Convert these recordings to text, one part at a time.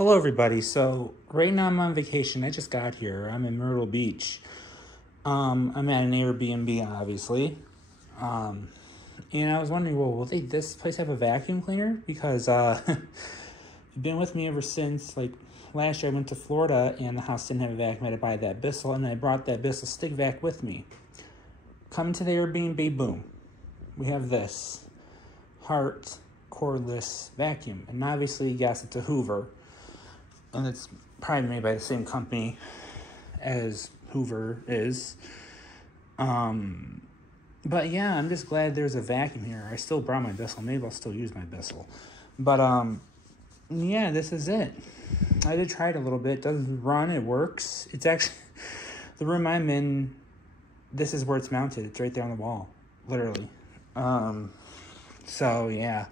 Hello everybody. So right now I'm on vacation. I just got here. I'm in Myrtle Beach. I'm at an Airbnb, obviously. And I was wondering, well, will this place have a vacuum cleaner? Because you've been with me ever since, like, last year I went to Florida and the house didn't have a vacuum. I had to buy that Bissell, and I brought that Bissell stick vac with me. Coming to the Airbnb, boom. We have this Hart cordless vacuum. And obviously, yes, it's a Hoover. And it's probably made by the same company as Hoover is. But yeah, I'm just glad there's a vacuum here. I still brought my Bissell. Maybe I'll still use my Bissell. But yeah, this is it. I did try it a little bit. It does run. It works. It's actually, the room I'm in, this is where it's mounted. It's right there on the wall, literally. So yeah.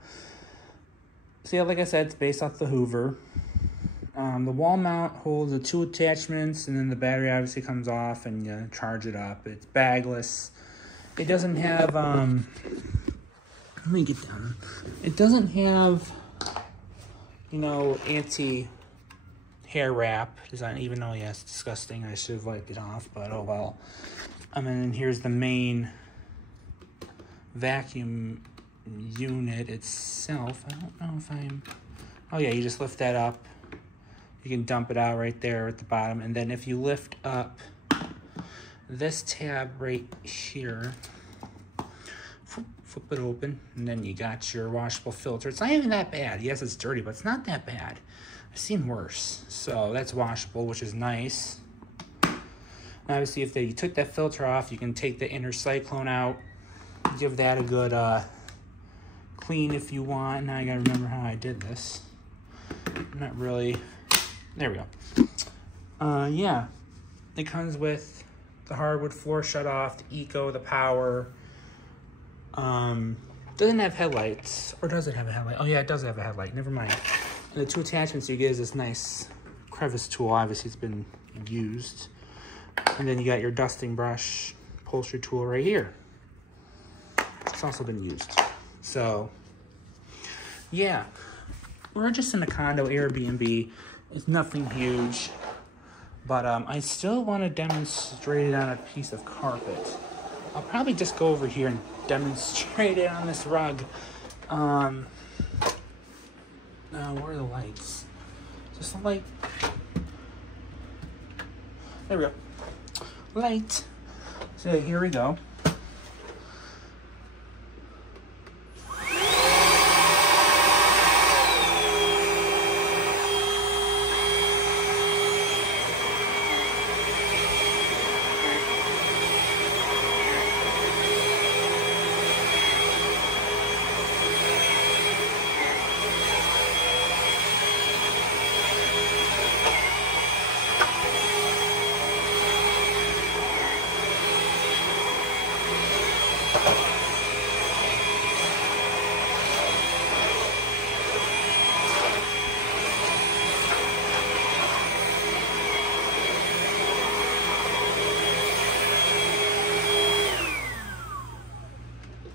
So yeah, like I said, it's based off the Hoover. The wall mount holds the two attachments, and then the battery obviously comes off and you charge it up. It's bagless. It doesn't have, let me get down. It doesn't have, you know, anti-hair wrap design, even though, yeah, it's disgusting. I should have wiped it off, but oh well. And then here's the main vacuum unit itself. I don't know if oh yeah, you just lift that up. You can dump it out right there at the bottom. And then if you lift up this tab right here, flip it open, and then you got your washable filter. It's not even that bad. Yes, it's dirty, but it's not that bad. I've seen worse. So that's washable, which is nice. And obviously, if you took that filter off, you can take the inner cyclone out. Give that a good clean if you want. Now I gotta remember how I did this. Not really. There we go. Yeah, it comes with the hardwood floor shut off, the eco, the power. Doesn't have headlights, or does it have a headlight? Oh yeah, it does have a headlight. Never mind. And the two attachments you get is this nice crevice tool. Obviously, it's been used. And then you got your dusting brush, upholstery tool right here. It's also been used. So, yeah, we're just in a condo Airbnb. It's nothing huge, but I still want to demonstrate it on a piece of carpet. I'll probably just go over here and demonstrate it on this rug. Where are the lights? Just a light. There we go. Light. So here we go.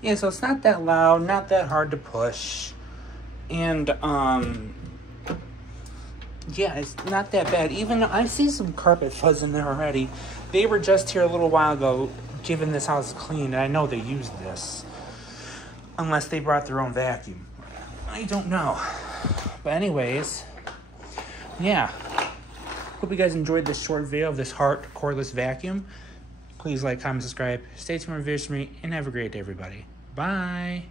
Yeah, so it's not that loud, not that hard to push, and, yeah, it's not that bad. Even though I see some carpet fuzz in there already. They were just here a little while ago, giving this house clean, and I know they used this, unless they brought their own vacuum. I don't know. But anyways, yeah. Hope you guys enjoyed this short video of this Hart cordless vacuum. Please like, comment, subscribe. Stay tuned for more videos from me, and have a great day, everybody. Bye.